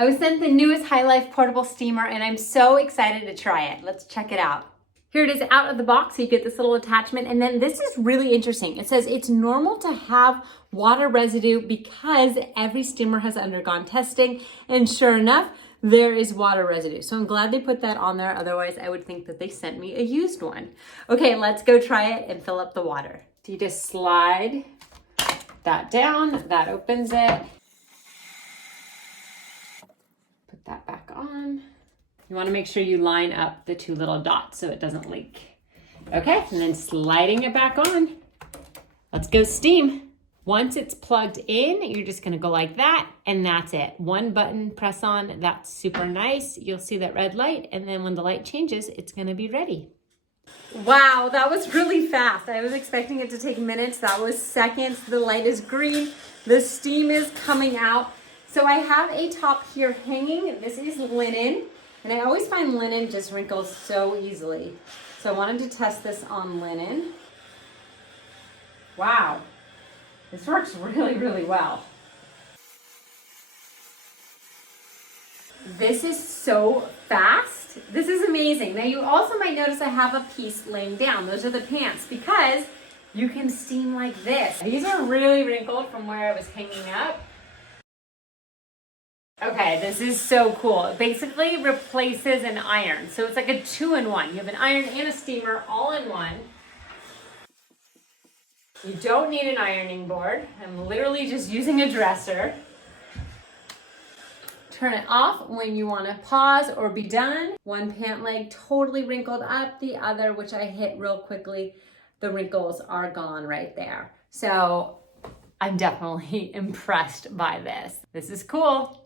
I was sent the newest HiLIFE portable steamer and I'm so excited to try it. Let's check it out. Here it is out of the box, so you get this little attachment, and then this is really interesting. It says it's normal to have water residue because every steamer has undergone testing, and sure enough, there is water residue. So I'm glad they put that on there, otherwise I would think that they sent me a used one. Okay, let's go try it and fill up the water. So you just slide that down, that opens it. Put that back on. You want to make sure you line up the two little dots so it doesn't leak. Okay, and then sliding it back on. Let's go steam. Once it's plugged in, you're just going to go like that, and that's it. One button, press on. That's super nice. You'll see that red light, and then when the light changes, it's going to be ready. Wow, that was really fast. I was expecting it to take minutes. That was seconds. The light is green. The steam is coming out. So I have a top here hanging. This is linen. And I always find linen just wrinkles so easily. So I wanted to test this on linen. Wow, this works really, really well. This is so fast. This is amazing. Now you also might notice I have a piece laying down. Those are the pants because you can steam like this. These are really wrinkled from where I was hanging up. Okay, this is so cool. It basically replaces an iron. So it's like a 2-in-1. You have an iron and a steamer all in one. You don't need an ironing board. I'm literally just using a dresser. Turn it off when you want to pause or be done. One pant leg totally wrinkled up. The other, which I hit real quickly, the wrinkles are gone right there. So I'm definitely impressed by this. This is cool.